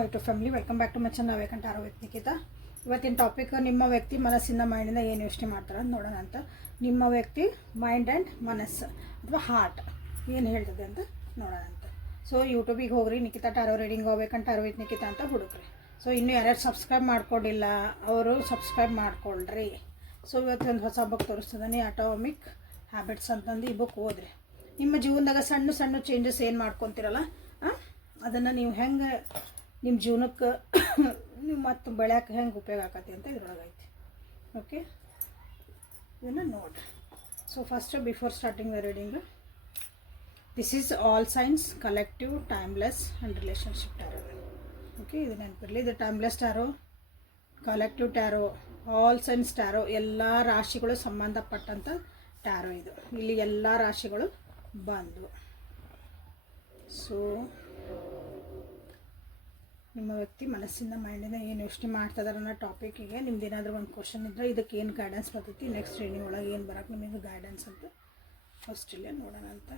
My YouTube family, welcome back to my channel weekend ಆರೋ with Nikhita. ಇವತ್ತಿನ topic ನಿಮ್ಮ ವ್ಯಕ್ತಿ ಮನಸ್ಸಿಂದ ಮೈಂಡಿಂದ ಏನು ಯೋಚನೆ ಮಾಡ್ತಾರೆ ಅಂತ ನೋಡೋಣ ಅಂತ. ನಿಮ್ಮ ವ್ಯಕ್ತಿ ಮೈಂಡ್ ಆ್ಯಂಡ್ ಮನಸ್ಸು ಅಥವಾ ಹಾರ್ಟ್ ಏನು ಹೇಳ್ತದೆ ಅಂತ ನೋಡೋಣ ಅಂತ. ಸೊ ಯೂಟ್ಯೂಬಿಗೆ ಹೋಗ್ರಿ, ನಿಖಿತಾ ಟಾರೋ ರೀಡಿಂಗ್ ವೇಕಂಟ್ ಆರೋ ವಿತ್ ನಿಖಿತಾ ಅಂತ ಹುಡುಕ್ರಿ. ಸೊ ಇನ್ನೂ ಯಾರ್ಯಾರು ಸಬ್ಸ್ಕ್ರೈಬ್ ಮಾಡ್ಕೊಂಡಿಲ್ಲ ಅವರು ಸಬ್ಸ್ಕ್ರೈಬ್ ಮಾಡ್ಕೊಳ್ರಿ. ಸೊ ಇವತ್ತೊಂದು ಹೊಸ ಬುಕ್ ತೋರಿಸ್ತದೆ, ಅಟಾಮಿಕ್ ಹ್ಯಾಬಿಟ್ಸ್ ಅಂತಂದು ಈ ಬುಕ್ ಓದ್ರಿ. ನಿಮ್ಮ ಜೀವನದಾಗ ಸಣ್ಣ ಸಣ್ಣ ಚೇಂಜಸ್ ಏನು ಮಾಡ್ಕೊತೀರಲ್ಲ ಅದನ್ನು ನೀವು ಹೆಂಗೆ ನಿಮ್ಮ ಜೀವನಕ್ಕೆ ನೀವು ಮತ್ತು ಬೆಳೆಯೋಕೆ ಹೆಂಗೆ ಉಪಯೋಗ ಆಕತಿ ಅಂತ ಇದ್ರೊಳಗೈತಿ. ಓಕೆ, ಇದನ್ನು ನೋಡಿರಿ. So first before starting the reading, this is all signs collective timeless and relationship tarot. Okay, ಇದು ನೆನಪಿರಲಿ. ಇದು timeless tarot, collective tarot, all signs tarot, ಎಲ್ಲ ರಾಶಿಗಳು ಸಂಬಂಧಪಟ್ಟಂಥ ಟ್ಯಾರೋ ಇದು. ಇಲ್ಲಿ ಎಲ್ಲ ರಾಶಿಗಳು ಬಂದವು. ಸೊ ನಿಮ್ಮ ವ್ಯಕ್ತಿ ಮನಸ್ಸಿಂದ ಮೈಂಡಿಂದ ಏನು ಯೋಚನೆ ಮಾಡ್ತಿದಾರೆ ಅನ್ನೋ ಟಾಪಿಕ್ಕಿಗೆ ನಿಮ್ದು ಏನಾದರೂ ಒಂದು ಕ್ವಶನ್ ಇದ್ದರೆ ಇದಕ್ಕೆ ಏನು ಗೈಡೆನ್ಸ್ ಬರ್ತೈತಿ, ನೆಕ್ಸ್ಟ್ ರೀಡಿಂಗ್ ಒಳಗೆ ಏನು ಬರೋಕ್ಕೆ ನಿಮಗೆ ಗೈಡೆನ್ಸ್ ಅಂತ ಫಸ್ಟ್ ಇಲ್ಲೇ ನೋಡೋಣ ಅಂತ.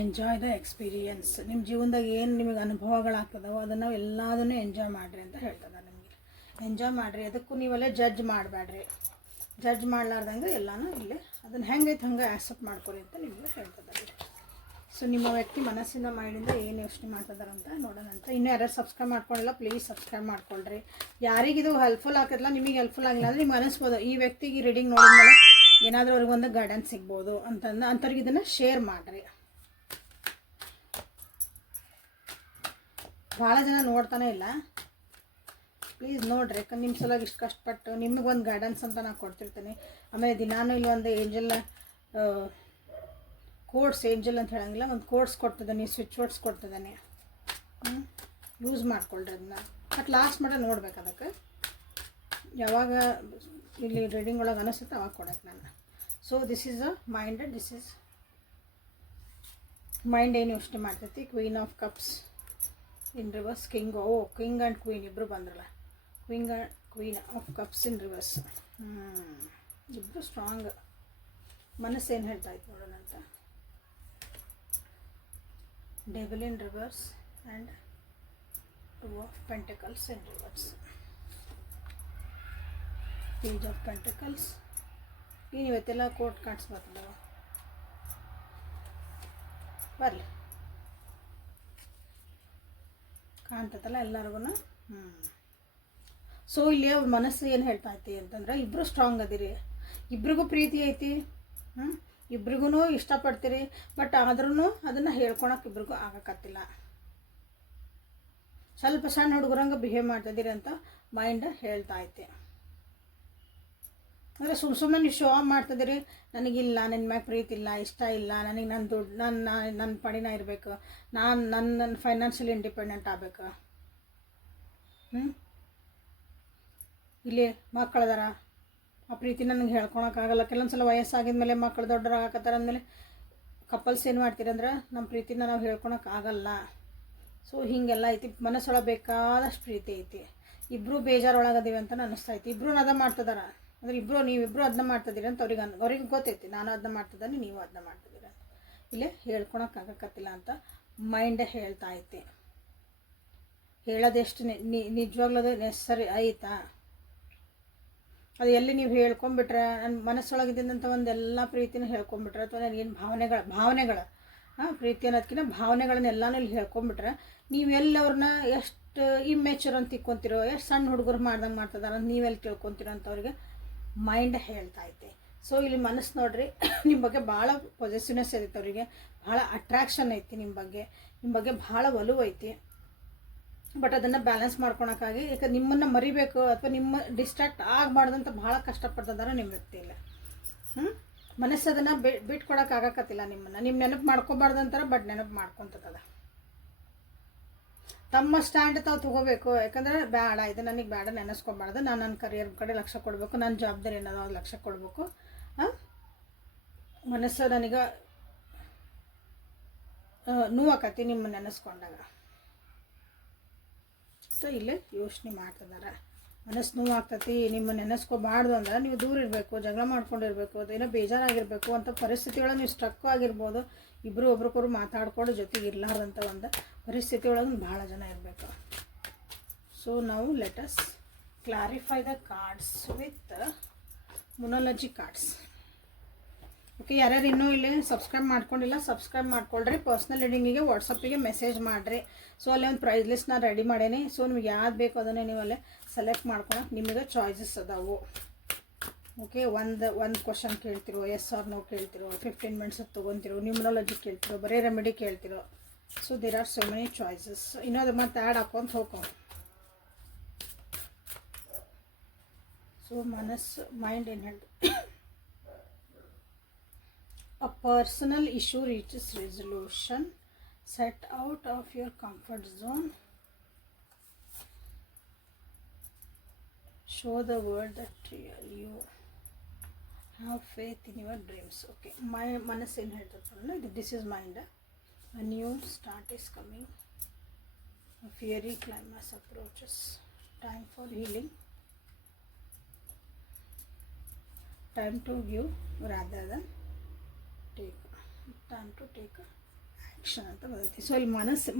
Enjoy the experience. ನಿಮ್ಮ ಜೀವನದಾಗ ಏನು ನಿಮಗೆ ಅನುಭವಗಳಾಗ್ತದವೋ ಅದನ್ನು ಎಲ್ಲದನ್ನೂ ಎಂಜಾಯ್ ಮಾಡಿರಿ ಅಂತ ಹೇಳ್ತದೆ. ನಿಮಗೆ ಎಂಜಾಯ್ ಮಾಡಿರಿ, ಅದಕ್ಕೂ ನೀವೆಲ್ಲ ಜಡ್ಜ್ ಮಾಡಬೇಡ್ರಿ. ಜಡ್ಜ್ ಮಾಡಲಾರ್ದಂಗೆ ಎಲ್ಲನೂ ಇಲ್ಲೇ ಅದನ್ನು ಹೆಂಗೈತೆ ಹಂಗೆ ಆಕ್ಸೆಪ್ಟ್ ಮಾಡ್ಕೊರಿ ಅಂತ ನಿಮಗೆ ಹೇಳ್ತದೆ. ಸೊ ನಿಮ್ಮ ವ್ಯಕ್ತಿ ಮನಸ್ಸಿನ ಮೈಂಡಿಂದ ಏನು ಯೋಚನೆ ಮಾಡ್ತಿದ್ದಾರೆ ಅಂತ ನೋಡೋಣ ಅಂತ. ಇನ್ನೂ ಯಾರು ಸಬ್ಸ್ಕ್ರೈಬ್ ಮಾಡ್ಕೊಳ್ಳಲ್ಲ, ಪ್ಲೀಸ್ ಸಬ್ಸ್ಕ್ರೈಬ್ ಮಾಡ್ಕೊಳ್ರಿ. ಯಾರಿಗಿದು ಹೆಲ್ಪ್ಫುಲ್ ಆಗ್ತಿರಲ್ಲ, ನಿಮಗೆ ಹೆಲ್ಪ್ಫುಲ್ ಆಗಿಲ್ಲ ಅಂದರೆ ನಿಮ್ಗೆ ಅನಿಸ್ಬೋದು ಈ ವ್ಯಕ್ತಿಗೆ ರೀಡಿಂಗ್ ನೋಡಿದ್ಮೇಲೆ ಏನಾದರೂ ಅವ್ರಿಗೊಂದು ಗೈಡೆನ್ಸ್ ಸಿಗ್ಬೋದು ಅಂತಂದು ಅಂಥವ್ರಿಗೆ ಇದನ್ನು ಶೇರ್ ಮಾಡಿರಿ. ಭಾಳ ಜನ ನೋಡ್ತಾನೆ ಇಲ್ಲ, ಪ್ಲೀಸ್ ನೋಡಿರಿ. ಯಾಕಂದ್ರೆ ನಿಮ್ಮ ಸಲುವಾಗಿ ಇಷ್ಟು ಕಷ್ಟಪಟ್ಟು ನಿಮಗೊಂದು ಗೈಡೆನ್ಸ್ ಅಂತ ನಾನು ಕೊಡ್ತಿರ್ತೀನಿ. ಆಮೇಲೆ ದಿನಾನು ಇಲ್ಲಿ ಒಂದು ಏಂಜಲ್ ಕೋಡ್ಸ್, ಏಂಜಲ್ ಅಂತ ಹೇಳಂಗಿಲ್ಲ, ಒಂದು ಕೋಡ್ಸ್ ಕೊಡ್ತಿದ್ದಾನೆ, ಸ್ವಿಚ್ ವರ್ಡ್ಸ್ ಕೊಡ್ತಿದ್ದಾನೆ. ಯೂಸ್ ಮಾಡ್ಕೊಳ್ರಿ ಅದನ್ನ. ಮತ್ತು ಲಾಸ್ಟ್ ಮಟ್ಟ ನೋಡ್ಬೇಕು. ಅದಕ್ಕೆ ಯಾವಾಗ ಇಲ್ಲಿ ರೀಡಿಂಗ್ ಒಳಗೆ ಅನಿಸುತ್ತೆ ಅವಾಗ ಕೊಡೋಕೆ ನಾನು. So this is a mind, this is mind ಏನು ಯೋಚನೆ ಮಾಡ್ತೈತಿ. Queen of cups in reverse, king and queen ಇಬ್ಬರು ಬಂದ್ರಲ್ಲ, queen of cups in reverse. ಇಬ್ಬರು ಸ್ಟ್ರಾಂಗ್. ಮನಸ್ಸೇನು ಹೇಳ್ತಾ ಇತ್ತು ನೋಡೋಣ ಅಂತ. Devil in reverse and two of pentacles in reverse. Page of pentacles. ನೀನು ಇವತ್ತೆಲ್ಲ ಕೋಟ್ ಕಾಣಿಸ್ಬರ್ತದವ, ಬರಲಿ ಕಾಣ್ತದಲ್ಲ ಎಲ್ಲರಿಗೂ. ಸೊ ಇಲ್ಲಿ ಅವ್ರ ಮನಸ್ಸು ಏನು ಹೇಳ್ತಾ ಐತಿ ಅಂತಂದ್ರೆ, ಇಬ್ಬರು ಸ್ಟ್ರಾಂಗ್ ಅದಿರಿ, ಇಬ್ರಿಗೂ ಪ್ರೀತಿ ಐತಿ, ಇಬ್ರಿಗೂ ಇಷ್ಟಪಡ್ತೀರಿ. ಬಟ್ ಆದ್ರೂ ಅದನ್ನು ಹೇಳ್ಕೊಳಕ್ಕೆ ಇಬ್ರಿಗೂ ಆಗಕತ್ತಿಲ್ಲ. ಸ್ವಲ್ಪ ಸಣ್ಣ ಹುಡುಗರಂಗೆ ಬಿಹೇವ್ ಮಾಡ್ತಿದ್ದೀರಿ ಅಂತ ಮೈಂಡ್ ಹೇಳ್ತಾ ಐತಿ. ಅಂದರೆ ಸುಮ್ಮನೆ ನೀವು ಶೋ ಆಫ್ ಮಾಡ್ತಿದ್ದೀರಿ. ನನಗಿಲ್ಲ, ನಿನ್ನ ಮ್ಯಾಗ ಪ್ರೀತಿ ಇಲ್ಲ, ಇಷ್ಟ ಇಲ್ಲ, ನನಗೆ ನನ್ನ ದುಡ್ಡು ನನ್ನ ಪಡಿನ ಇರಬೇಕು, ನನ್ನ ಫೈನಾನ್ಷಿಯಲ್ ಇಂಡಿಪೆಂಡೆಂಟ್ ಆಗಬೇಕು. ಇಲ್ಲಿ ಮಕ್ಕಳದಾರ, ಆ ಪ್ರೀತಿ ನನಗೆ ಹೇಳ್ಕೊಳಕ್ಕಾಗಲ್ಲ. ಕೆಲವೊಂದು ಸಲ ವಯಸ್ಸಾಗಿದ್ಮೇಲೆ ಮಕ್ಕಳು ದೊಡ್ಡರಾಗತ್ತಾರ ಅಂದಮೇಲೆ ಕಪಲ್ಸ್ ಏನು ಮಾಡ್ತೀರಂದ್ರೆ ನಮ್ಮ ಪ್ರೀತಿನ ನಾವು ಹೇಳ್ಕೊಳಕ್ಕಾಗಲ್ಲ. ಸೊ ಹೀಗೆಲ್ಲ ಐತಿ. ಮನಸ್ಸೊಳಗೆ ಬೇಕಾದಷ್ಟು ಪ್ರೀತಿ ಐತಿ, ಇಬ್ಬರು ಬೇಜಾರೊಳಗದೀವಿ ಅಂತ ಅನ್ನಿಸ್ತೈತಿ. ಇಬ್ಬರು ಅದ ಮಾಡ್ತಿದಾರ ಅಂದರೆ ನೀವಿಬ್ಬರು ಅದನ್ನ ಮಾಡ್ತಿದ್ದೀರಿ ಅಂತ ಅವ್ರಿಗೆ ಗೊತ್ತೈತಿ. ನಾನು ಅದನ್ನ ಮಾಡ್ತಿದ್ದಾನೆ, ನೀವು ಅದನ್ನ ಮಾಡ್ತಿದ್ದೀರ ಅಂತ. ಇಲ್ಲೇ ಹೇಳ್ಕೊಳಕ್ಕಾಗಕತ್ತಿಲ್ಲ ಅಂತ ಮೈಂಡ್ ಹೇಳ್ತಾ ಐತಿ. ಹೇಳೋದೆಷ್ಟು ನಿಜವಾಗ್ಲೂ ಅದು ನೆಸಸರಿ ಐತಾ? ಅದು ಎಲ್ಲಿ ನೀವು ಹೇಳ್ಕೊಂಬಿಟ್ರೆ, ನನ್ನ ಮನಸ್ಸೊಳಗಿದ್ದಂಥ ಒಂದೆಲ್ಲ ಪ್ರೀತಿನ ಹೇಳ್ಕೊಂಬಿಟ್ರೆ, ಅಥವಾ ನನಗೇನು ಭಾವನೆಗಳ ಪ್ರೀತಿ ಅನ್ನೋದಕ್ಕಿಂತ ಭಾವನೆಗಳನ್ನೆಲ್ಲನೂ ಇಲ್ಲಿ ಹೇಳ್ಕೊಂಬಿಟ್ರೆ, ನೀವು ಎಲ್ಲವ್ರನ್ನ ಎಷ್ಟು ಇಮ್ಮೆಚೂರ್ ಅಂತ ತಿಕ್ಕೊಂತಿರೋ, ಎಷ್ಟು ಸಣ್ಣ ಹುಡುಗರು ಮಾಡ್ದಂಗೆ ಮಾಡ್ತಿದಾರ ಅಂತ ನೀವೆಲ್ಲಿ ತಿಳ್ಕೊತಿರೋ ಅಂತ ಅವ್ರಿಗೆ ಮೈಂಡ್ ಹೇಳ್ತಾ ಐತೆ. ಸೊ ಇಲ್ಲಿ ಮನಸ್ಸು ನೋಡ್ರಿ, ನಿಮ್ಮ ಬಗ್ಗೆ ಭಾಳ ಪಾಸಿಟಿವ್ನೆಸ್ ಐತೆ, ಅವರಿಗೆ ಭಾಳ ಅಟ್ರಾಕ್ಷನ್ ಐತಿ, ನಿಮ್ಮ ಬಗ್ಗೆ ಭಾಳ ಒಲವು ಐತಿ. ಬಟ್ ಅದನ್ನು ಬ್ಯಾಲೆನ್ಸ್ ಮಾಡ್ಕೊಳಕ್ಕಾಗಿ, ಯಾಕೆ ನಿಮ್ಮನ್ನು ಮರಿಬೇಕು ಅಥವಾ ನಿಮ್ಮ ಡಿಸ್ಟ್ರಾಕ್ಟ್ ಆಗಬಾರ್ದಂತ ಭಾಳ ಕಷ್ಟಪಡ್ತಿದ್ದಾರೆ ನಿಮ್ಮ ವ್ಯಕ್ತಿಯಲ್ಲಿ. ಮನಸ್ಸು ಅದನ್ನು ಬಿಟ್ಕೊಡೋಕ್ಕಾಗಕತ್ತಿಲ್ಲ. ನಿಮ್ಮ ನೆನಪು ಮಾಡ್ಕೊಬಾರ್ದು ಅಂತಾರೆ, ಬಟ್ ನೆನಪು ಮಾಡ್ಕೊತದ. ತಮ್ಮ ಸ್ಟ್ಯಾಂಡ್ ತಾವು ತೊಗೋಬೇಕು. ಯಾಕಂದರೆ ಬೇಡ, ಇದು ನನಗೆ ಬೇಡ, ನೆನೆಸ್ಕೊಬಾರ್ದು, ನಾನು ನನ್ನ ಕರಿಯರ್ ಕಡೆ ಲಕ್ಷ್ಯ ಕೊಡಬೇಕು, ನನ್ನ ಜವಾಬ್ದಾರಿ ಏನೋ ಅದು ಲಕ್ಷ್ಯ ಕೊಡಬೇಕು. ಮನಸ್ಸು ನನಗೆ ನೋವಾಕತಿ ನಿಮ್ಮ ನೆನೆಸ್ಕೊಂಡಾಗ. ಸೊ ಇಲ್ಲೇ ಯೋಚನೆ ಮಾಡ್ತಿದ್ದಾರೆ. ಮನಸ್ಸು ನೋವು ಆಗ್ತೈತಿ, ನಿಮ್ಮ ನೆನೆಸ್ಕೋಬಾರ್ದು ಅಂದ್ರೆ ನೀವು ದೂರ ಇರಬೇಕು, ಜಗಳ ಮಾಡ್ಕೊಂಡಿರ್ಬೇಕು, ಅದೇನೋ ಬೇಜಾರಾಗಿರಬೇಕು ಅಂತ ಪರಿಸ್ಥಿತಿಯೊಳಗೆ ನೀವು ಸ್ಟ್ರಕ್ ಆಗಿರ್ಬೋದು. ಇಬ್ಬರು ಒಬ್ರಿಗೊಬ್ರು ಮಾತಾಡ್ಕೊಂಡು ಜೊತೆಗೆ ಇರಲಾರ್ದಂಥ ಒಂದು ಪರಿಸ್ಥಿತಿಯೊಳಗೆ ಭಾಳ ಜನ ಇರಬೇಕು. ಸೊ ನಾವು let's clarify the cards with monology cards. Okay, ಯಾರ್ಯಾರು ಇನ್ನೂ ಇಲ್ಲಿ ಸಬ್ಸ್ಕ್ರೈಬ್ ಮಾಡ್ಕೊಂಡಿಲ್ಲ ಸಬ್ಸ್ಕ್ರೈಬ್ ಮಾಡ್ಕೊಳ್ರಿ. ಪರ್ಸ್ನಲ್ ರೀಡಿಂಗಿಗೆ ವಾಟ್ಸಪ್ಪಿಗೆ ಮೆಸೇಜ್ ಮಾಡಿರಿ. ಸೊ ಅಲ್ಲಿ ಒಂದು ಪ್ರೈಸ್ ಲಿಸ್ಟ್ ನಾನು ರೆಡಿ ಮಾಡೀನಿ. ಸೊ ನಿಮ್ಗೆ ಯಾವ್ದು ಬೇಕು ಅದನ್ನೇ ನೀವು ಅಲ್ಲೇ ಸೆಲೆಕ್ಟ್ ಮಾಡ್ಕೊಳಕ್ಕೆ ನಿಮಗೆ ಚಾಯ್ಸಸ್ ಅದಾವು. ಓಕೆ, ಒಂದು ಕ್ವಶನ್ ಕೇಳ್ತಿರೋ, ಎಸ್ ಆರ್ ನೋ ಕೇಳ್ತಿರೋ, 15 ಮಿನಿಟ್ಸ್ ತೊಗೊತಿರೋ, ನ್ಯೂಮರಾಲಜಿ ಕೇಳ್ತಿರೋ, ಬರೀ ರೆಮಿಡಿ ಕೇಳ್ತಿರೋ. So there are so many choices. ಇನ್ನೊಂದು ಮತ್ತೆ ಆ್ಯಡ್ ಹಾಕೊಂತ ಹೋಗೋ. ಸೊ ಮನಸ್ಸು ಮೈಂಡ್ ಏನು ಹೇಳ್ತೀವಿ, a personal issue reaches resolution, set out of your comfort zone, show the world that you have faith in your dreams. Okay, my ಮನಸ್ಸು ಏನು ಹೇಳ್ತದೆ, this is mind. A new start is coming, a fiery climax approaches, time for healing, time to give rather than take, time to take action ಅಂತ ಬರುತ್ತೆ. So ಇಲ್ಲಿ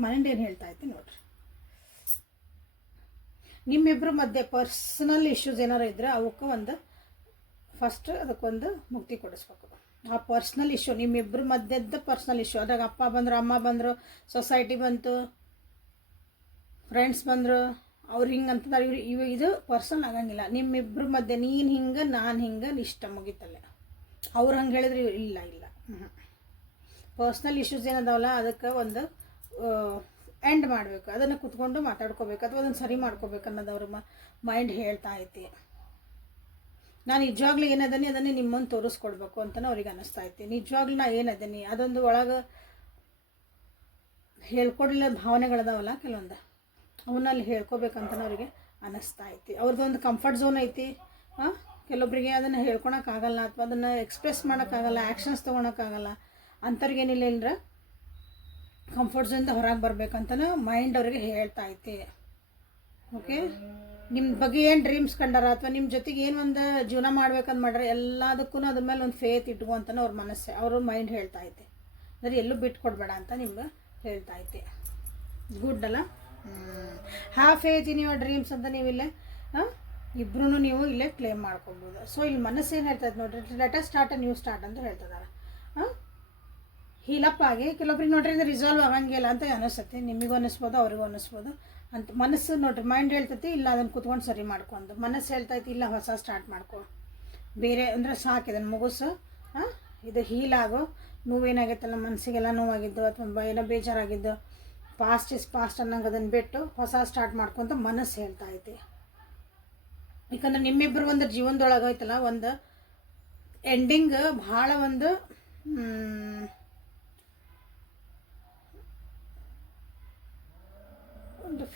mind ಏನು ಹೇಳ್ತಾ ಐತಿ ನೋಡ್ರಿ, ನಿಮ್ಮಿಬ್ಬರ ಮಧ್ಯೆ ಪರ್ಸನಲ್ ಇಶ್ಯೂಸ್ ಏನಾರು ಇದ್ದರೆ ಅವಕ್ಕೆ ಒಂದು ಫಸ್ಟ್ ಅದಕ್ಕೊಂದು ಮುಕ್ತಿ ಕೊಡಿಸ್ಬೇಕು. ಆ ಪರ್ಸ್ನಲ್ ಇಶ್ಯೂ ನಿಮ್ಮಿಬ್ಬರ ಮಧ್ಯದ ಪರ್ಸ್ನಲ್ ಇಶ್ಯೂ, ಅದ್ರಾಗ ಅಪ್ಪ ಬಂದರು, ಅಮ್ಮ ಬಂದರು, ಸೊಸೈಟಿ ಬಂತು, ಫ್ರೆಂಡ್ಸ್ ಬಂದರು, ಅವ್ರು ಹಿಂಗೆ ಅಂತಂದ್ರೆ ಇದು ಪರ್ಸನಲ್ ಆಗಂಗಿಲ್ಲ. ನಿಮ್ಮಿಬ್ಬರ ಮಧ್ಯೆ ನೀನು ಹಿಂಗೆ ನಾನು ಹಿಂಗೆ ಇಷ್ಟ ಮುಗಿತಲ್ಲ, ಅವ್ರು ಹಂಗೆ ಹೇಳಿದ್ರೆ ಇಲ್ಲ ಇಲ್ಲ. ಪರ್ಸ್ನಲ್ ಇಶ್ಯೂಸ್ ಏನದಾವಲ್ಲ ಅದಕ್ಕೆ ಒಂದು ಎಂಡ್ ಮಾಡಬೇಕು, ಅದನ್ನು ಕುತ್ಕೊಂಡು ಮಾತಾಡ್ಕೋಬೇಕು ಅಥವಾ ಅದನ್ನು ಸರಿ ಮಾಡ್ಕೋಬೇಕು ಅನ್ನೋದು ಅವ್ರ ಮೈಂಡ್ ಹೇಳ್ತಾ ಐತಿ. ನಾನು ನಿಜವಾಗ್ಲೂ ಏನದನಿ ಅದನ್ನೇ ನಿಮ್ಮನ್ನು ತೋರಿಸ್ಕೊಡ್ಬೇಕು ಅಂತಲೂ ಅವ್ರಿಗೆ ಅನ್ನಿಸ್ತಾ ಐತಿ. ನಿಜವಾಗ್ಲೂ ನಾ ಏನದನಿ ಅದೊಂದು ಒಳಗೆ ಹೇಳ್ಕೊಡ್ಲಿಲ್ಲ ಭಾವನೆಗಳದಾವಲ್ಲ ಕೆಲವೊಂದು, ಅವನ್ನಲ್ಲಿ ಹೇಳ್ಕೊಬೇಕಂತಲೂ ಅವರಿಗೆ ಅನ್ನಿಸ್ತಾ ಐತಿ. ಅವ್ರದ್ದೊಂದು ಕಂಫರ್ಟ್ ಝೋನ್ ಐತಿ. ಕೆಲವೊಬ್ಬರಿಗೆ ಅದನ್ನು ಹೇಳ್ಕೊಳಕ್ಕಾಗಲ್ಲ ಅಥವಾ ಅದನ್ನು ಎಕ್ಸ್ಪ್ರೆಸ್ ಮಾಡೋಕ್ಕಾಗಲ್ಲ, ಆ್ಯಕ್ಷನ್ಸ್ ತೊಗೊಳಕ್ಕಾಗಲ್ಲ. ಅಂಥವ್ರಿಗೇನಿಲ್ಲ ಇಲ್ಲರ ಕಂಫರ್ಟ್ ಝೋನಿಂದ ಹೊರಗೆ ಬರ್ಬೇಕಂತನೂ ಮೈಂಡ್ ಅವ್ರಿಗೆ ಹೇಳ್ತಾ ಐತಿ. ಓಕೆ, ನಿಮ್ಮ ಬಗ್ಗೆ ಏನು ಡ್ರೀಮ್ಸ್ ಕಂಡಾರ ಅಥವಾ ನಿಮ್ಮ ಜೊತೆಗೆ ಏನು ಒಂದು ಜೀವನ ಮಾಡ್ಬೇಕಂತ ಮಾಡ್ರೆ ಎಲ್ಲದಕ್ಕೂ ಅದ್ರ ಮೇಲೆ ಒಂದು ಫೇತ್ ಇಟ್ಕೊ ಅಂತಲೂ ಅವ್ರ ಮನಸ್ಸು ಅವ್ರ ಮೈಂಡ್ ಹೇಳ್ತಾ ಐತಿ. ಅಂದರೆ ಎಲ್ಲೂ ಬಿಟ್ಟು ಕೊಡಬೇಡ ಅಂತ ನಿಮ್ಗೆ ಹೇಳ್ತಾ ಐತಿ. ಗುಡ್ ಅಲ್ಲ? Have faith in your dreams ಅಂತ ನೀವಿಲ್ಲೇ ಇಬ್ಬರೂ ನೀವು ಇಲ್ಲೇ ಕ್ಲೇಮ್ ಮಾಡ್ಕೊಬೋದು. ಸೊ ಇಲ್ಲಿ ಮನಸ್ಸು ಏನು ಹೇಳ್ತದೆ ನೋಡ್ರಿ, ಲೆಟಸ್ ಸ್ಟಾರ್ಟ್ ನ್ಯೂ ಸ್ಟಾರ್ಟ್ ಅಂತ ಹೇಳ್ತಿದ್ದಾರೆ. ಹೀಲಪ್ ಆಗಿ ಕೆಲವೊಬ್ರಿಗೆ ನೋಡ್ರಿ ಇದು ರಿಸಾಲ್ವ್ ಆಗಂಗಿಲ್ಲ ಅಂತ ಅನಿಸುತ್ತೆ, ನಿಮಗೂ ಅನ್ನಿಸ್ಬೋದು ಅವ್ರಿಗೂ ಅನ್ನಿಸ್ಬೋದು ಅಂತ. ಮನಸ್ಸು ನೋಡ್ರಿ ಮೈಂಡ್ ಹೇಳ್ತೈತಿ ಇಲ್ಲ ಅದನ್ನು ಕುತ್ಕೊಂಡು ಸರಿ ಮಾಡ್ಕೊಂಡು, ಮನಸ್ಸು ಹೇಳ್ತೈತಿ ಇಲ್ಲ ಹೊಸ ಸ್ಟಾರ್ಟ್ ಮಾಡ್ಕೊ, ಬೇರೆ ಅಂದರೆ ಸಾಕು ಇದನ್ನು ಮುಗಿಸು, ಇದು ಹೀಲಾಗೋ, ನೋವೇನಾಗೈತಲ್ಲ ಮನಸ್ಸಿಗೆಲ್ಲ ನೋವಾಗಿದ್ದು ಅಥವಾ ಏನೋ ಬೇಜಾರಾಗಿದ್ದು, ಪಾಸ್ಟ್ ಇಸ್ ಪಾಸ್ಟ್ ಅನ್ನಂಗೆ ಅದನ್ನು ಬಿಟ್ಟು ಹೊಸ ಸ್ಟಾರ್ಟ್ ಮಾಡ್ಕೊಂತ ಮನಸ್ಸು ಹೇಳ್ತಾ ಐತಿ. ಯಾಕಂದ್ರೆ ನಿಮ್ಮಿಬ್ಬರು ಒಂದು ಜೀವನದೊಳಗೆ ಐತಲ್ಲ ಒಂದು ಎಂಡಿಂಗ್ ಭಾಳ ಒಂದು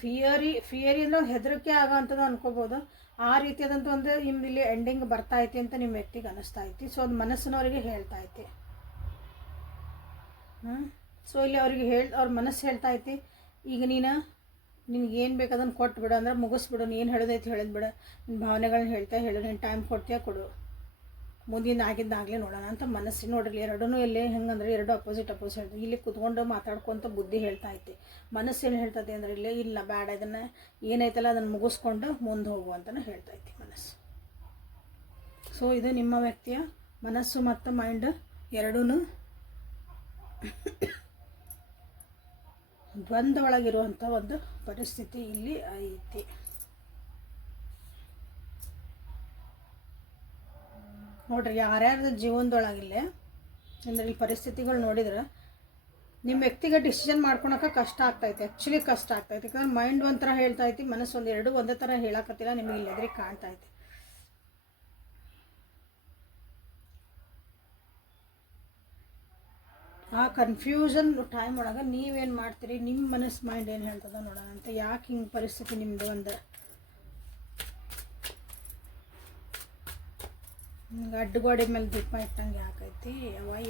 ಫಿಯರಿ ಅಂದ್ರೆ ಹೆದರಿಕೆ ಆಗೋ ಅಂಥದ್ದು ಅನ್ಕೋಬೋದು. ಆ ರೀತಿಯಾದಂಥ ಒಂದು ಇಲ್ಲಿ ಎಂಡಿಂಗ್ ಬರ್ತಾ ಐತಿ ಅಂತ ನಿಮ್ಮ ವ್ಯಕ್ತಿಗೆ ಅನ್ನಿಸ್ತಾ ಐತಿ. ಸೊ ಅದು ಮನಸ್ಸಿನವರಿಗೆ ಹೇಳ್ತಾ ಐತಿ. ಸೊ ಇಲ್ಲಿ ಅವ್ರಿಗೆ ಅವ್ರ ಮನಸ್ಸು ಹೇಳ್ತಾ ಐತಿ, ಈಗ ನಿನ್ಗೆ ಏನು ಬೇಕು ಅದನ್ನು ಕೊಟ್ಬಿಡು, ಅಂದ್ರೆ ಮುಗಿಸ್ಬಿಡು, ನೀನು ಹೇಳೋದೈತಿ ಹೇಳಿದ್ಬಿಡು, ನಿನ್ನ ಭಾವನೆಗಳನ್ನ ಹೇಳ್ತಾ ಹೇಳು, ನೀನು ಟೈಮ್ ಕೊಡ್ತೀಯ ಕೊಡು, ಮುಂದಿನ ಆಗಿದ್ದಾಗಲೇ ನೋಡೋಣ ಅಂತ ಮನಸ್ಸಿಗೆ ನೋಡ್ರಿ. ಎರಡೂ ಎಲ್ಲೇ ಹೆಂಗಂದ್ರೆ ಎರಡು ಅಪೋಸಿಟ್ ಇಲ್ಲಿ ಕುತ್ಕೊಂಡು ಮಾತಾಡ್ಕೊತ ಬುದ್ಧಿ ಹೇಳ್ತಾ ಐತಿ. ಮನಸ್ಸು ಏನು ಹೇಳ್ತದೆ ಅಂದರೆ ಇಲ್ಲೇ ಇಲ್ಲ ಬೇಡ ಇದನ್ನು ಏನೈತಲ್ಲ ಅದನ್ನು ಮುಗಿಸ್ಕೊಂಡು ಮುಂದೆ ಹೋಗು ಅಂತಲೂ ಹೇಳ್ತಾ ಐತಿ ಮನಸ್ಸು. ಸೊ ಇದು ನಿಮ್ಮ ವ್ಯಕ್ತಿಯ ಮನಸ್ಸು ಮತ್ತು ಮೈಂಡ್ ಎರಡೂ ದ್ವಂದ್ವ ಒಳಗಿರುವಂಥ ಒಂದು ಪರಿಸ್ಥಿತಿ ಇಲ್ಲಿ ಐತಿ. ನೋಡ್ರಿ ಯಾರ್ಯಾರ್ದು ಜೀವನದೊಳಗಿಲ್ಲೇ ಅಂದರೆ ಈ ಪರಿಸ್ಥಿತಿಗಳು ನೋಡಿದ್ರೆ ನಿಮ್ಮ ವ್ಯಕ್ತಿಗೆ ಡಿಸಿಷನ್ ಮಾಡ್ಕೊಳಕ್ಕೆ ಕಷ್ಟ ಆಗ್ತೈತೆ, ಆ್ಯಕ್ಚುಲಿ ಕಷ್ಟ ಆಗ್ತೈತೆ. ಯಾಕಂದ್ರೆ ಮೈಂಡ್ ಒಂಥರ ಹೇಳ್ತಾ ಐತಿ, ಮನಸ್ಸು ಎರಡು ಒಂದೇ ಥರ ಹೇಳಕತ್ತಿಲ್ಲ, ನಿಮಗೆ ಇಲ್ಲದ್ರಿಗೆ ಕಾಣ್ತಾ ಐತಿ. ಆ ಕನ್ಫ್ಯೂಷನ್ ಟೈಮ್ ಒಳಗೆ ನೀವೇನು ಮಾಡ್ತೀರಿ, ನಿಮ್ಮ ಮನಸ್ಸು ಮೈಂಡ್ ಏನು ಹೇಳ್ತದ ನೋಡೋಣ ಅಂತ. ಯಾಕೆ ಹಿಂಗೆ ಪರಿಸ್ಥಿತಿ ನಿಮ್ಮದು ಒಂದು ಅಡ್ಡಗೋಡೆ ಮೇಲೆ ದೀಪ ಇಟ್ಟಂಗೆ ಯಾಕೈತಿ? ವೈ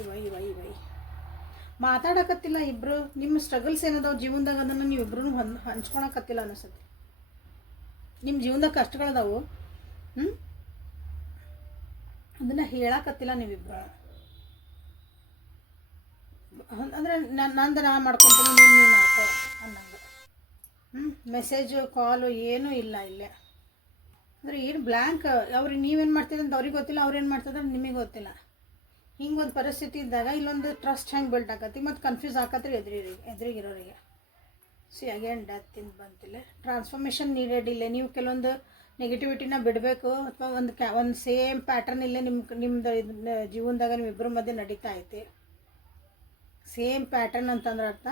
ಮಾತಾಡಕತ್ತಿಲ್ಲ ಇಬ್ಬರು. ನಿಮ್ಮ ಸ್ಟ್ರಗಲ್ಸ್ ಏನದಾವ ಜೀವನದಾಗ ಅದನ್ನು ನೀವು ಇಬ್ಬರೂ ಹಂಚ್ಕೊಳಕತ್ತಿಲ್ಲ ಅನಿಸುತ್ತೆ. ನಿಮ್ಮ ಜೀವನದಾಗ ಕಷ್ಟಗಳದಾವು. ಅದನ್ನು ಹೇಳಕತ್ತಿಲ್ಲ ನೀವಿಬ್ಬರು. ಅಂದರೆ ನಂದು ನಾ ಮಾಡ್ಕೊತೀನಿ, ನೀನು ಮಾಡ್ಕೊ ಅನ್ನಂಗೆ. ಮೆಸೇಜು ಕಾಲು ಏನೂ ಇಲ್ಲ ಇಲ್ಲೇ. ಅಂದರೆ ಏನು ಬ್ಲ್ಯಾಂಕ್. ಅವ್ರಿಗೆ ನೀವೇನು ಮಾಡ್ತಿದ್ರೆ ಅಂತ ಅವ್ರಿಗೆ ಗೊತ್ತಿಲ್ಲ, ಅವ್ರೇನು ಮಾಡ್ತಿದ್ರೆ ನಿಮಗೆ ಗೊತ್ತಿಲ್ಲ. ಹಿಂಗೆ ಒಂದು ಪರಿಸ್ಥಿತಿ ಇದ್ದಾಗ ಇಲ್ಲೊಂದು ಟ್ರಸ್ಟ್ ಹೆಂಗೆ ಬಿಲ್ಡ್ ಆಕತಿ, ಮತ್ತು ಕನ್ಫ್ಯೂಸ್ ಆಕತ್ರಿ ಎದುರಿಗಿರೋರಿಗೆ. ಸಿ ಅಗೇನ್ ಡೆತ್ ಇಂದ ಬಂತಿಲ್ಲ. ಟ್ರಾನ್ಸ್ಫಾರ್ಮೇಷನ್ ನೀಡೆಡ್ ಇಲ್ಲ. ನೀವು ಕೆಲವೊಂದು ನೆಗೆಟಿವಿಟಿನ ಬಿಡಬೇಕು, ಅಥವಾ ಒಂದು ಸೇಮ್ ಪ್ಯಾಟರ್ನ್ ಇಲ್ಲೇ ನಿಮ್ದು ಜೀವನದಾಗ ನಿಮ್ಮಿಬ್ಬರ ಮಧ್ಯೆ ನಡೀತಾ ಐತಿ. ಸೇಮ್ ಪ್ಯಾಟರ್ನ್ ಅಂತಂದ್ರೆ ಅರ್ಥ,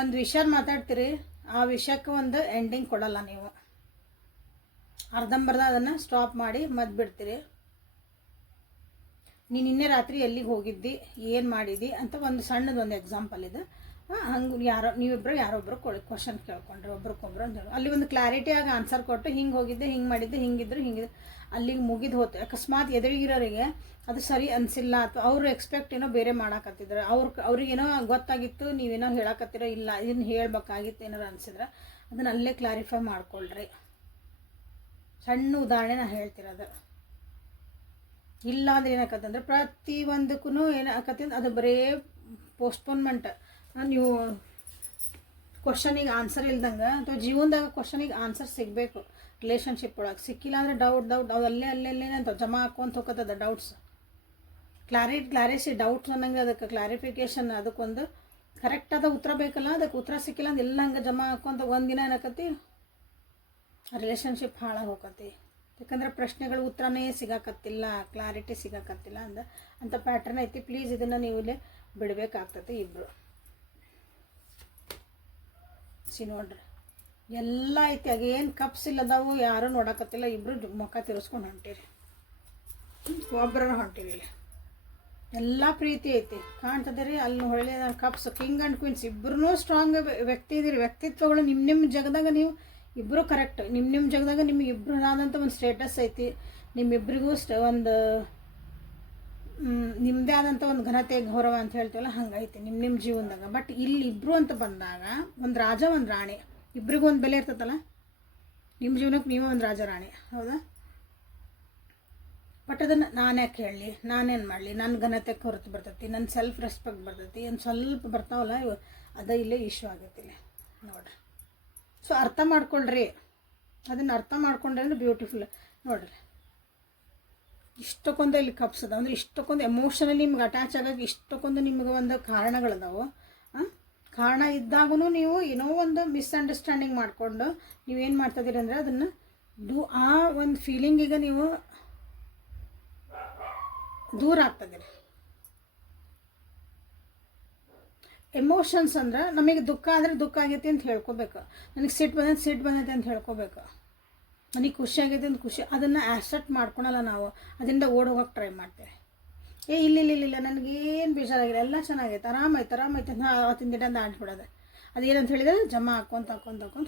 ಒಂದು ವಿಷಯ ಮಾತಾಡ್ತೀರಿ, ಆ ವಿಷಯಕ್ಕೆ ಒಂದು ಎಂಡಿಂಗ್ ಕೊಡಲ್ಲ ನೀವು. ಅರ್ಧಂಬರ್ಧ ಅದನ್ನು ಸ್ಟಾಪ್ ಮಾಡಿ ಮದ್ದು ಬಿಡ್ತೀರಿ. ನೀನು ನಿನ್ನೆ ರಾತ್ರಿ ಎಲ್ಲಿಗೆ ಹೋಗಿದ್ದಿ, ಏನು ಮಾಡಿದ್ದಿ ಅಂತ ಒಂದು ಸಣ್ಣದೊಂದು ಎಕ್ಸಾಂಪಲ್ ಇದೆ. ಹಂಗೆ ನೀವಿಬ್ಬರು ಯಾರೊಬ್ಬರು ಕ್ವಶನ್ ಕೇಳ್ಕೊಂಡ್ರೆ ಒಬ್ರಿಗೊಬ್ರು ಅಂತ ಅಲ್ಲಿ ಒಂದು ಕ್ಲಾರಿಟಿಯಾಗಿ ಆನ್ಸರ್ ಕೊಟ್ಟು, ಹಿಂಗೆ ಹೋಗಿದ್ದೆ, ಹಿಂಗೆ ಮಾಡಿದ್ದೆ, ಹಿಂಗಿದ್ರೆ ಅಲ್ಲಿಗೆ ಮುಗಿದು ಹೋತು. ಅಕಸ್ಮಾತ್ ಎದುರಿಗಿರೋರಿಗೆ ಅದು ಸರಿ ಅನಿಸಿಲ್ಲ, ಅಥವಾ ಅವರು ಎಕ್ಸ್ಪೆಕ್ಟ್ ಏನೋ ಬೇರೆ ಮಾಡಾಕತ್ತಿದ್ರು, ಅವ್ರಿಗೇನೋ ಗೊತ್ತಾಗಿತ್ತು, ನೀವೇನೋ ಹೇಳಕತ್ತಿರೋ ಇಲ್ಲ, ಇದನ್ನು ಹೇಳ್ಬೇಕಾಗಿತ್ತು ಏನಾರು ಅನಿಸಿದ್ರೆ ಅದನ್ನು ಅಲ್ಲೇ ಕ್ಲಾರಿಫೈ ಮಾಡ್ಕೊಳ್ರಿ. ಸಣ್ಣ ಉದಾಹರಣೆ ನಾನು ಹೇಳ್ತಿರೋದು. ಇಲ್ಲ ಅಂದ್ರೆ ಏನಾಕತ್ತಂದ್ರೆ ಪ್ರತಿಯೊಂದಕ್ಕೂ ಏನಾಕತಿ, ಅದು ಬರೀ ಪೋಸ್ಟ್ಪೋನ್ಮೆಂಟ್. ನೀವು ಕ್ವಶನಿಗೆ ಆನ್ಸರ್ ಇಲ್ದಂಗೆ, ಅಥವಾ ಜೀವನದಾಗ ಕ್ವಶನಿಗೆ ಆನ್ಸರ್ ಸಿಗಬೇಕು. ರಿಲೇಷನ್ಶಿಪ್ ಒಳಗೆ ಸಿಕ್ಕಿಲ್ಲ ಅಂದರೆ ಡೌಟ್ ಅದು ಅಲ್ಲೇ ಅಂತ ಜಮಾ ಹಾಕ್ಕೊಂತ ಹೋಗ್ತದ ಡೌಟ್ಸ್. ಕ್ಲಾರಿಸಿ ಡೌಟ್ಸ್ ಅನ್ನಂಗೆ ಅದಕ್ಕೆ ಕ್ಲಾರಿಫಿಕೇಷನ್, ಅದಕ್ಕೊಂದು ಕರೆಕ್ಟಾದ ಉತ್ತರ ಬೇಕಲ್ಲ, ಅದಕ್ಕೆ ಉತ್ತರ ಸಿಕ್ಕಿಲ್ಲ ಅಂದ್ರೆ ಎಲ್ಲ ಹಂಗೆ ಜಮಾ ಹಾಕ್ಕೊಂತ ಒಂದಿನ ಏನಾಕತಿ ರಿಲೇಷನ್ಶಿಪ್ ಹಾಳಾಗಿ ಹೋಗತಿ. ಯಾಕಂದ್ರೆ ಪ್ರಶ್ನೆಗಳು ಉತ್ತರನೇ ಸಿಗಾಕತ್ತಿಲ್ಲ, ಕ್ಲಾರಿಟಿ ಸಿಗಾಕತ್ತಿಲ್ಲ ಅಂತ ಪ್ಯಾಟ್ರನ್ ಐತಿ. ಪ್ಲೀಸ್ ಇದನ್ನು ನೀವು ಇಲ್ಲೇ ಬಿಡಬೇಕಾಗ್ತದೆ ಇಬ್ಬರು. ನೋಡ್ರಿ ಎಲ್ಲ ಐತಿ, ಆಗೇನು ಕಪ್ಸ್ ಇಲ್ಲದಾವು, ಯಾರೂ ನೋಡಕತ್ತಿಲ್ಲ, ಇಬ್ಬರು ಮುಖ ತಿರ್ಸ್ಕೊಂಡು ಹೊಂಟಿರಿ, ಒಬ್ಬರ ಹೊಂಟಿರಿ. ಇಲ್ಲಿ ಎಲ್ಲ ಪ್ರೀತಿ ಐತಿ ಕಾಣ್ತದೆ ರೀ. ಅಲ್ಲಿ ಹೊಳ್ಳಿ ಕಪ್ಸ್ ಕಿಂಗ್ ಆ್ಯಂಡ್ ಕ್ವೀನ್ಸ್ ಇಬ್ಬರೂ ಸ್ಟ್ರಾಂಗ್ ವ್ಯಕ್ತಿ ಇದೀರಿ. ವ್ಯಕ್ತಿತ್ವಗಳು ನಿಮ್ಮ ಜಗದಾಗ ನೀವು ಇಬ್ಬರು ಕರೆಕ್ಟ್. ನಿಮ್ಮ ಜಗದಾಗ ನಿಮಗೆ ಇಬ್ಬರದಾದಂಥ ಒಂದು ಸ್ಟೇಟಸ್ ಐತಿ. ನಿಮ್ಮಿಬ್ಬರಿಗೂ ಒಂದು ನಿಮ್ಮದೇ ಆದಂಥ ಒಂದು ಘನತೆ ಗೌರವ ಅಂತ ಹೇಳ್ತೀವಲ್ಲ, ಹಂಗೈತಿ ನಿಮ್ಮ ಜೀವನದಾಗ. ಬಟ್ ಇಲ್ಲಿ ಇಬ್ಬರು ಅಂತ ಬಂದಾಗ ಒಂದು ರಾಜ ಒಂದು ರಾಣಿ, ಇಬ್ರಿಗೂ ಒಂದು ಬೆಲೆ ಇರ್ತದಲ್ಲ. ನಿಮ್ಮ ಜೀವನಕ್ಕೆ ನೀವೇ ಒಂದು ರಾಜ ರಾಣಿ, ಹೌದಾ? ಬಟ್ ಅದನ್ನು ನಾನು ಯಾಕೆ ಹೇಳಲಿ, ನಾನೇನು ಮಾಡಲಿ, ನನ್ನ ಘನತೆಗೆ ಹೊರತು ಬರ್ತೈತಿ, ನನ್ನ ಸೆಲ್ಫ್ ರೆಸ್ಪೆಕ್ಟ್ ಬರ್ತೈತಿ, ಒಂದು ಸ್ವಲ್ಪ ಬರ್ತಾವಲ್ಲ ಇವು, ಅದೇ ಇಲ್ಲೇ ಇಶ್ಯೂ ಆಗೈತಿಲ್ಲ ನೋಡ್ರಿ. ಸೊ ಅರ್ಥ ಮಾಡ್ಕೊಳ್ರಿ, ಅದನ್ನು ಅರ್ಥ ಮಾಡ್ಕೊಂಡ್ರೆ ಅಂದ್ರೆ ಬ್ಯೂಟಿಫುಲ್. ನೋಡ್ರಿ ಇಷ್ಟಕ್ಕೊಂದು ಇಲ್ಲಿ ಕಪ್ಸದ ಅಂದರೆ ಇಷ್ಟಕ್ಕೊಂದು ಎಮೋಷನಲಿ ನಿಮ್ಗೆ ಅಟ್ಯಾಚ್ ಆಗೋಕ್ಕೆ ಇಷ್ಟಕ್ಕೊಂದು ನಿಮ್ಗೆ ಒಂದು ಕಾರಣಗಳದಾವು. ಕಾರಣ ಇದ್ದಾಗೂ ನೀವು ಏನೋ ಒಂದು ಮಿಸ್ಅಂಡರ್ಸ್ಟ್ಯಾಂಡಿಂಗ್ ಮಾಡಿಕೊಂಡು ನೀವೇನು ಮಾಡ್ತಾಯಿದ್ದೀರಿ ಅಂದರೆ ಅದನ್ನು ಆ ಒಂದು ಫೀಲಿಂಗಿಗೆ ನೀವು ದೂರ ಆಗ್ತದಿರಿ. ಎಮೋಷನ್ಸ್ ಅಂದ್ರೆ ನಮಗೆ ದುಃಖ ಅಂದರೆ ದುಃಖ ಆಗೈತಿ ಅಂತ ಹೇಳ್ಕೊಬೇಕು, ನನಗೆ ಸಿಟ್ಟು ಬಂದೈತೆ ಅಂತ ಹೇಳ್ಕೊಬೇಕು, ನನಗೆ ಖುಷಿ ಆಗೈತೆ ಅಂತ ಖುಷಿ. ಅದನ್ನು ಆಕ್ಸೆಪ್ಟ್ ಮಾಡ್ಕೊಳಲ್ಲ ನಾವು, ಅದರಿಂದ ಓಡೋಗಕ್ಕೆ ಟ್ರೈ ಮಾಡ್ತೇವೆ. ಇಲ್ಲ ನನಗೇನು ಬೇಜಾರಾಗಿಲ್ಲ, ಎಲ್ಲ ಚೆನ್ನಾಗೈತೆ, ಆರಾಮಾಯ್ತು ಅಂತ ಆವತ್ತಿನ ದಿನ ದಾಟ್ಬಿಡೋದು. ಅದೇನಂತ ಹೇಳಿದರೆ ಜಮಾ ಹಾಕ್ಕೊಂತ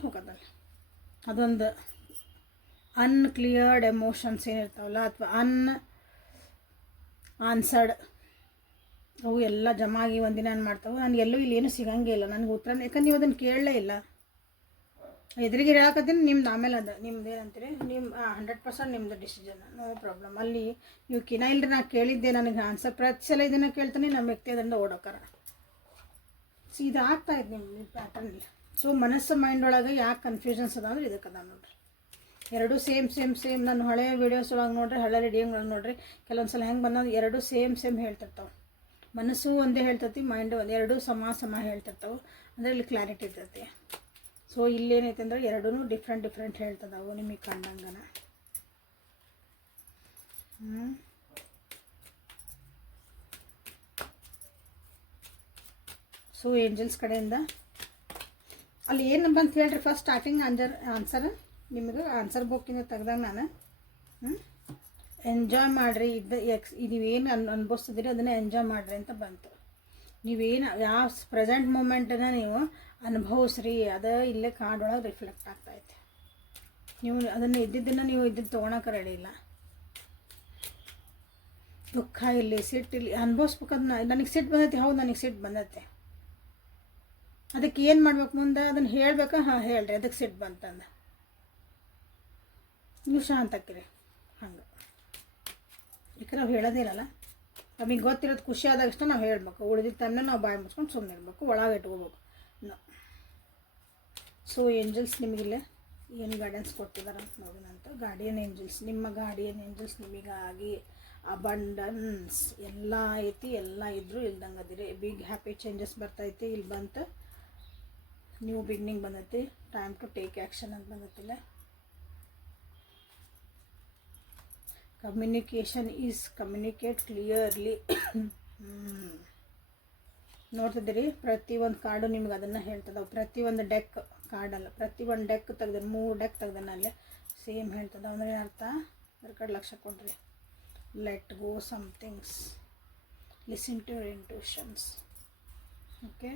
ಹೋಗೋದಲ್ಲ. ಅದೊಂದು ಅನ್ಕ್ಲಿಯರ್ಡ್ ಎಮೋಷನ್ಸ್ ಏನಿರ್ತಾವಲ್ಲ, ಅಥವಾ ಆನ್ಸರ್ಡ್, ಅವು ಎಲ್ಲ ಜಮಾ ಆಗಿ ಒಂದಿನ ಏನು ಮಾಡ್ತಾವೆ, ನನಗೆ ಎಲ್ಲೂ ಇಲ್ಲಿ ಏನೂ ಸಿಗಂಗೇ ಇಲ್ಲ, ನನಗೆ ಉತ್ತರ. ಯಾಕಂದ್ರೆ ನೀವು ಅದನ್ನು ಕೇಳಲೇ ಇಲ್ಲ. ಎದುರಿಗೆ ಹೇಳಕತ್ತೀನಿ ನಿಮ್ದು, ಆಮೇಲೆ ಅದು ನಿಮ್ದು ಏನಂತೀರಿ, ನಿಮ್ಮ 100% ನಿಮ್ಮದು ಡಿಸಿಷನ್, ನೋ ಪ್ರಾಬ್ಲಮ್. ಅಲ್ಲಿ ನೀವು ಇಲ್ರಿ ನಾ ಕೇಳಿದ್ದೆ ನನಗೆ ಆನ್ಸರ್, ಪ್ರತಿ ಸಲ ಇದನ್ನು ಕೇಳ್ತಾನೆ ನಮ್ಮ ವ್ಯಕ್ತಿ ಅದರಿಂದ ಓಡೋಕಾರ. ಸೊ ಇದು ಆಗ್ತಾಯಿತ್ತು ನಿಮ್ಮ ಪ್ಯಾಟರ್ನಲ್ಲಿ. ಸೊ ಮನಸ್ಸು ಮೈಂಡ್ ಒಳಗೆ ಯಾಕೆ ಕನ್ಫ್ಯೂಷನ್ಸ್ ಅದ ಅಂದ್ರೆ ಇದಕ್ಕೆ ಅದ ನೋಡ್ರಿ. ಎರಡೂ ಸೇಮ್ ನಾನು ಹಳೆಯ ವೀಡಿಯೋಸ್ ಒಳಗೆ ನೋಡ್ರಿ, ಹಳೆ ರೇಡಿಯೋಗಳಿಗೆ ನೋಡ್ರಿ, ಕೆಲವೊಂದು ಸಲ ಹೆಂಗೆ ಬಂದಾಗ ಎರಡೂ ಸೇಮ್ ಹೇಳ್ತಿರ್ತಾವೆ. ಮನಸ್ಸು ಒಂದೇ ಹೇಳ್ತೈತಿ, ಮೈಂಡು ಒಂದು, ಎರಡೂ ಸಮ ಹೇಳ್ತಿರ್ತಾವೆ. ಅಂದರೆ ಇಲ್ಲಿ ಕ್ಲಾರಿಟಿ ಇರ್ತೈತಿ. ಸೊ ಇಲ್ಲೇನೈತೆ ಅಂದ್ರೆ ಎರಡೂ ಡಿಫ್ರೆಂಟ್ ಹೇಳ್ತದವು ನಿಮಗೆ ಕಂಡಂಗನ. ಸೊ ಏಂಜಲ್ಸ್ ಕಡೆಯಿಂದ ಅಲ್ಲಿ ಏನು ಬಂತ ಹೇಳ್ರಿ. ಫಸ್ಟ್ ಸ್ಟಾರ್ಟಿಂಗ್ ಆನ್ಸರ್ ನಿಮಗೆ ಆನ್ಸರ್ ಬುಕ್ಕಿಂದ ತೆಗ್ದಾಗ ನಾನು ಎಂಜಾಯ್ ಮಾಡಿರಿ, ನೀವೇನು ಅನುಭವಿಸ್ತಿದ್ದೀರಿ ಅದನ್ನು ಎಂಜಾಯ್ ಮಾಡಿರಿ ಅಂತ ಬಂತು. ನೀವೇನು ಯಾವ ಪ್ರೆಸೆಂಟ್ ಮೂಮೆಂಟನ್ನು ನೀವು ಅನುಭವಿಸ್ರಿ, ಅದು ಇಲ್ಲೇ ಕಾರ್ಡೊಳಗೆ ರಿಫ್ಲೆಕ್ಟ್ ಆಗ್ತಾಯಿದೆ. ನೀವು ಅದನ್ನು ಇದ್ದಿದ್ದನ್ನು ನೀವು ತೊಗೊಳಕ್ಕೆ ರೆಡಿ ಇಲ್ಲ. ದುಃಖ ಇಲ್ಲಿ, ಸಿಟ್ಟಿಲ್ಲಿ ಅನುಭವಿಸ್ಬೇಕದನ್ನ. ನನಗೆ ಸಿಟ್ಟು ಬಂದೈತಿ, ಹೌದು ನನಗೆ ಸಿಟ್ಟು ಬಂದೈತೆ, ಅದಕ್ಕೆ ಏನು ಮಾಡ್ಬೇಕು ಮುಂದೆ ಅದನ್ನು ಹೇಳ್ಬೇಕಾ? ಹಾಂ ಹೇಳ್ರಿ, ಅದಕ್ಕೆ ಸಿಟ್ಟು ಬಂತಂದು ನೀವು ಶಾಂತಕ್ಕಿರಿ. ಹಂಗೆ ಯಾಕೆ ನಾವು ಹೇಳೋದಿರಲ್ಲ, ನಮಗೆ ಗೊತ್ತಿರೋದು ಖುಷಿ ಆದಾಗಷ್ಟು ನಾವು ಹೇಳ್ಬೇಕು. ಉಳಿದಿದ್ದ ಟೈಮ್ನ ನಾವು ಬಾಯಿ ಮುಚ್ಕೊಂಡು ಸುಮ್ಮನೆ ಇರಬೇಕು, ಒಳಗೆ ಇಟ್ಕೋಬೇಕು. ಸೊ ಏಂಜಲ್ಸ್ ನಿಮಗಿಲ್ಲ ಏನು ಗೈಡೆನ್ಸ್ ಕೊಟ್ಟಿದ್ದಾರೆ ಅಂತ ನೋಡಿನಂತ. ಗಾರ್ಡಿಯನ್ ಏಂಜಲ್ಸ್, ನಿಮ್ಮ ಗಾರ್ಡಿಯನ್ ಏಂಜಲ್ಸ್ ನಿಮಗಾಗಿ ಅಬಂಡನ್ಸ್ ಎಲ್ಲ ಐತಿ, ಎಲ್ಲ ಇದ್ದರೂ ಇಲ್ದಂಗೆ ಅದಿರಿ. ಬಿಗ್ ಹ್ಯಾಪಿ ಚೇಂಜಸ್ ಬರ್ತೈತಿ. ಇಲ್ಲಿ ಬಂತು ನ್ಯೂ ಬಿಗ್ನಿಂಗ್ ಬಂದೈತಿ. ಟೈಮ್ ಟು ಟೇಕ್ ಆ್ಯಕ್ಷನ್ ಅಂತ ಬಂದೈತಿಲ್ಲ. Communication is communicate clearly. ನೋಡ್ತಿದ್ದೀರಿ, ಪ್ರತಿಯೊಂದು ಕಾರ್ಡು ನಿಮ್ಗೆ ಅದನ್ನು ಹೇಳ್ತದವು. ಪ್ರತಿಯೊಂದು ಡೆಕ್ ಕಾರ್ಡಲ್ಲ, ಪ್ರತಿಯೊಂದು ಡೆಕ್ ತೆಗ್ದಾನೆ, 3 ಡೆಕ್ ತೆಗ್ದಾನೆ ಅಲ್ಲೇ ಸೇಮ್ ಹೇಳ್ತದೆ. ಅಂದರೆ ಅರ್ಥ ಅದ್ರ ಕಡೆ ಲಕ್ಷ ಕೊಡ್ರಿ. Let go somethings, listen to your intuitions. Okay,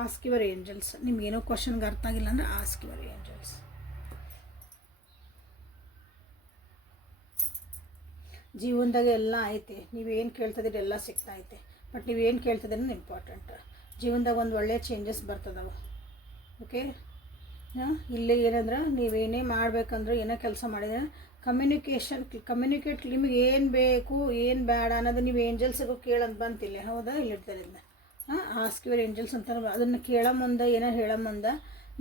ask your angels. ನಿಮ್ಗೇನೋ ಕ್ವಶನ್ಗೆ ಅರ್ಥ ಆಗಿಲ್ಲ ಅಂದರೆ ಆಸ್ಕ್ ಯುವರ್ ಏಂಜಲ್ಸ್. ಜೀವನದಾಗ ಎಲ್ಲ ಐತಿ, ನೀವೇನು ಕೇಳ್ತಿದ್ದೀರಿ ಎಲ್ಲ ಸಿಗ್ತಾ ಐತೆ. ಬಟ್ ನೀವೇನು ಕೇಳ್ತಿದ್ದೀರಿ ಇಂಪಾರ್ಟೆಂಟ್. ಜೀವನದಾಗ ಒಂದು ಒಳ್ಳೆಯ ಚೇಂಜಸ್ ಬರ್ತದವು. ಓಕೆ, ಇಲ್ಲಿ ಏನಂದ್ರೆ ನೀವೇನೇ ಮಾಡ್ಬೇಕಂದ್ರೆ ಏನೋ ಕೆಲಸ ಮಾಡಿದ್ರೆ ಕಮ್ಯುನಿಕೇಟ್ ನಿಮಗೆ ಏನು ಬೇಕು ಏನು ಬೇಡ ಅನ್ನೋದು ನೀವು ಏಂಜಲ್ಸಿಗೂ ಕೇಳಂತ ಬಂತಿಲ್ಲ. ಹೌದಾ? ಇಲ್ಲಿರ್ತಾರೆ ಇದನ್ನ. ಆಸ್ಕ್ ಯುವರ್ ಏಂಜಲ್ಸ್ ಅಂತ ಅದನ್ನು ಕೇಳೋ ಮುಂದೆ ಏನೋ ಹೇಳೋ ಮುಂದೆ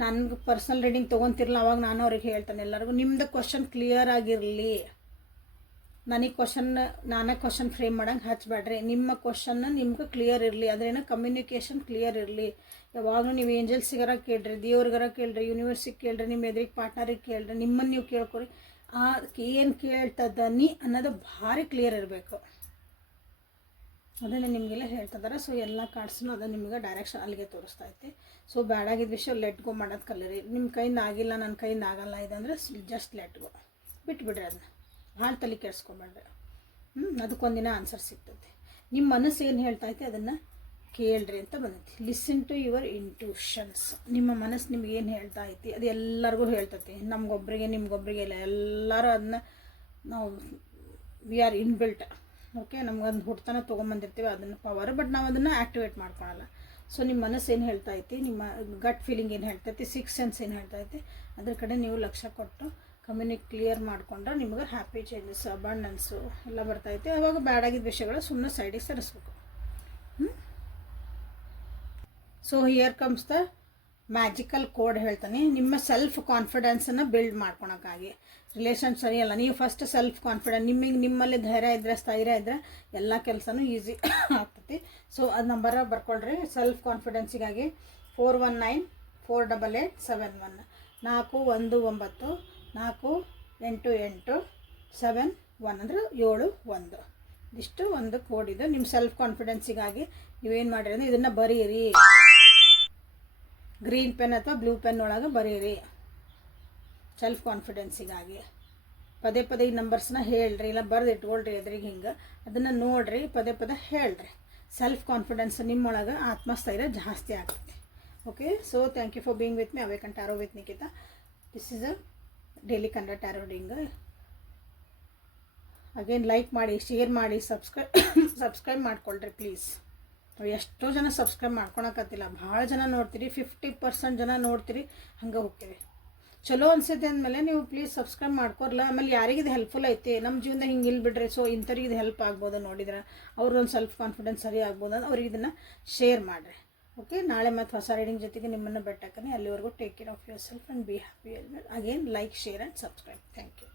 ನನಗೆ ಪರ್ಸ್ನಲ್ ರೀಡಿಂಗ್ ತೊಗೊತಿರಲ್ಲ, ಅವಾಗ ನಾನು ಅವ್ರಿಗೆ ಹೇಳ್ತೇನೆ ಎಲ್ಲರಿಗೂ ನಿಮ್ಮದು ಕ್ವಶನ್ ಕ್ಲಿಯರ್ ಆಗಿರಲಿ. ನನಗೆ ನಾನೇ ಕ್ವಶನ್ ಫ್ರೇಮ್ ಮಾಡೋಂಗೆ ಹಚ್ಚಬೇಡ್ರಿ. ನಿಮ್ಮ ಕ್ವಶನ್ನ ನಿಮ್ಗೆ ಕ್ಲಿಯರ್ ಇರಲಿ, ಅದ್ರೇನೋ ಕಮ್ಯುನಿಕೇಷನ್ ಕ್ಲಿಯರ್ ಇರಲಿ. ಯಾವಾಗಲೂ ನೀವು ಏಂಜಲ್ಸಿಗಾರ ಕೇಳ್ರಿ, ದೇವ್ರಿಗಾರ ಕೇಳ್ರಿ, ಯೂನಿವರ್ಸಿಗೆ ಕೇಳ್ರಿ, ನಿಮ್ಮ ಎದುರಿಗೆ ಪಾರ್ಟ್ನರಿಗೆ ಕೇಳ್ರಿ, ನಿಮ್ಮನ್ನು ನೀವು ಕೇಳ್ಕೊರಿ. ಏನು ಕೇಳ್ತದನಿ ಅನ್ನೋದು ಭಾರಿ ಕ್ಲಿಯರ್ ಇರಬೇಕು. ಅದನ್ನು ನಿಮಗೆಲ್ಲ ಹೇಳ್ತಿದ್ದಾರೆ. ಸೊ ಎಲ್ಲ ಕಾರ್ಡ್ಸ್ನು ಅದು ನಿಮಗೆ ಡೈರೆಕ್ಷನ್ ಅಲ್ಲಿಗೆ ತೋರಿಸ್ತಾ ಐತೆ. ಸೊ ಬ್ಯಾಡಾಗಿದ್ದ ವಿಷಯ ಲೆಟ್ ಗೋ ಮಾಡೋದು ಕಲೀರಿ. ನಿಮ್ಮ ಕೈಯಿಂದ ಆಗಿಲ್ಲ, ನನ್ನ ಕೈಯಿಂದ ಆಗಲ್ಲ ಇದಂದರೆ ಜಸ್ಟ್ ಲೆಟ್ ಗೋ, ಬಿಟ್ಬಿಡ್ರಿ. ಅದನ್ನ ಭಾಳ ತಲೆ ಕೆಡಿಸ್ಕೊಬೇಡ್ರಿ. ಅದಕ್ಕೊಂದಿನ ಆನ್ಸರ್ ಸಿಗ್ತೈತಿ. ನಿಮ್ಮ ಮನಸ್ಸು ಏನು ಹೇಳ್ತೈತೆ ಅದನ್ನು ಕೇಳ್ರಿ ಅಂತ ಬಂದೈತಿ. Listen to your intuitions. ನಿಮ್ಮ ಮನಸ್ಸು ನಿಮ್ಗೆ ಏನು ಹೇಳ್ತಾ ಐತಿ ಅದು ಎಲ್ಲರಿಗೂ ಹೇಳ್ತೈತಿ. ನಮಗೊಬ್ಬರಿಗೆ ನಿಮ್ಗೊಬ್ಬರಿಗೆ ಇಲ್ಲ, ಎಲ್ಲರೂ ಅದನ್ನ ನಾವು ವಿ ಆರ್ ಇನ್ಬಿಲ್ಟ್. ಓಕೆ, ನಮ್ಗೊಂದು ಹುಡ್ತನ ತೊಗೊಂಬಂದಿರ್ತೀವಿ ಅದನ್ನು ಪವರ್, ಬಟ್ ನಾವು ಅದನ್ನು ಆ್ಯಕ್ಟಿವೇಟ್ ಮಾಡ್ಕೊಳಲ್ಲ. ಸೊ ನಿಮ್ಮ ಮನಸ್ಸು ಏನು ಹೇಳ್ತೈತಿ, ನಿಮ್ಮ ಗಟ್ ಫೀಲಿಂಗ್ ಏನು ಹೇಳ್ತೈತಿ, 6 ಸೆನ್ಸ್ ಏನು ಹೇಳ್ತೈತಿ, ಅದ್ರ ಕಡೆ ನೀವು ಲಕ್ಷ್ಯ ಕೊಟ್ಟು ಕ್ಲಿಯರ್ ಮಾಡಿಕೊಂಡ್ರೆ ನಿಮ್ಗೆ ಹ್ಯಾಪಿ ಚೇಂಜಸ್, ಅಬಂಡೆನ್ಸು ಎಲ್ಲ ಬರ್ತೈತೆ. ಅವಾಗ ಬ್ಯಾಡಾಗಿದ್ದ ವಿಷಯಗಳು ಸುಮ್ಮನೆ ಸೈಡಿಗೆ ಸರಿಸ್ಬೇಕು. So here comes the magical code ಹೇಳ್ತಾನೆ. ನಿಮ್ಮ ಸೆಲ್ಫ್ ಕಾನ್ಫಿಡೆನ್ಸನ್ನು ಬಿಲ್ಡ್ ಮಾಡ್ಕೊಳಕ್ಕಾಗಿ ರಿಲೇಷನ್ ಸರಿಯಲ್ಲ, ನೀವು ಫಸ್ಟ್ ಸೆಲ್ಫ್ ಕಾನ್ಫಿಡೆನ್ಸ್ ನಿಮ್ಮಲ್ಲಿ ಧೈರ್ಯ ಇದ್ದರೆ, ಸ್ಥೈರ್ಯ ಇದ್ದರೆ ಎಲ್ಲ ಕೆಲಸನೂ ಈಸಿ ಆಗ್ತೈತಿ. ಸೊ ಅದು ನಂಬರ ಬರ್ಕೊಳ್ರಿ ಸೆಲ್ಫ್ ಕಾನ್ಫಿಡೆನ್ಸಿಗಾಗಿ. 41948871 419 48871 ಅಂದರೆ 71. ಇದಿಷ್ಟು ಒಂದು ಕೋಡ್ ಇದೆ. ನಿಮ್ಮ ಸೆಲ್ಫ್ ಕಾನ್ಫಿಡೆನ್ಸಿಗಾಗಿ ನೀವೇನು ಮಾಡಿರಿ ಅಂದರೆ ಇದನ್ನು ಬರೀರಿ. ಗ್ರೀನ್ ಪೆನ್ ಅಥವಾ ಬ್ಲೂ ಪೆನ್ ಒಳಗೆ ಬರೀರಿ. ಸೆಲ್ಫ್ ಕಾನ್ಫಿಡೆನ್ಸಿಗಾಗಿ ಪದೇ ಈ ನಂಬರ್ಸ್ನ ಹೇಳ್ರಿ, ಇಲ್ಲ ಬರೆದು ಇಟ್ಕೊಳ್ರಿ ಎದುರಿಗೆ. ಹಿಂಗೆ ಅದನ್ನು ನೋಡಿರಿ, ಪದೇ ಹೇಳ್ರಿ. ಸೆಲ್ಫ್ ಕಾನ್ಫಿಡೆನ್ಸ್ ನಿಮ್ಮೊಳಗೆ ಆತ್ಮಸ್ಥೈರ್ಯ ಜಾಸ್ತಿ ಆಗ್ತದೆ. Okay, so thank you for being with me. Awaken tarot with Nikhita. This is a daily Kannada tarot reading. Again like ಮಾಡಿ, ಶೇರ್ ಮಾಡಿ, ಸಬ್ಸ್ಕ್ರೈಬ್ ಮಾಡ್ಕೊಳ್ರಿ ಪ್ಲೀಸ್. ಎಷ್ಟೋ ಜನ ಸಬ್ಸ್ಕ್ರೈಬ್ ಮಾಡ್ಕೊಳಕತ್ತಿಲ್ಲ, ಭಾಳ ಜನ ನೋಡ್ತೀರಿ, 50% ಜನ ನೋಡ್ತೀರಿ, ಹಂಗೆ ಹೋಗ್ತೀವಿ. ಚಲೋ ಅನ್ಸುತ್ತೆ ಅಂದಮೇಲೆ ನೀವು ಪ್ಲೀಸ್ ಸಬ್ಸ್ಕ್ರೈಬ್ ಮಾಡ್ಕೊರ್ಲ. ಆಮೇಲೆ ಯಾರಿಗಿದು ಹೆಲ್ಪ್ಫುಲ್ ಐತಿ, ನಮ್ಮ ಜೀವನದಾಗ ಹಿಂಗೆ ಇಲ್ಲಿ ಬಿಡ್ರಿ, ಸೊ ಇಂಥವ್ರಿಗೆ ಇದು ಹೆಲ್ಪ್ ಆಗ್ಬೋದು ನೋಡಿದ್ರೆ, ಅವ್ರದ್ದೊಂದು ಸೆಲ್ಫ್ ಕಾನ್ಫಿಡೆನ್ಸ್ ಸರಿ ಆಗ್ಬೋದು ಅಂತ ಅವ್ರಿಗೆ ಇದನ್ನು ಶೇರ್ ಮಾಡಿರಿ. ಓಕೆ, ನಾಳೆ ಮತ್ತು ಹೊಸ ರೀಡಿಂಗ್ ಜೊತೆಗೆ ನಿಮ್ಮನ್ನು ಬೆಟ್ಟಾಕನೆ. ಅಲ್ಲಿವರೆಗೂ take care of yourself and be happy. Again like, share and subscribe. Thank you.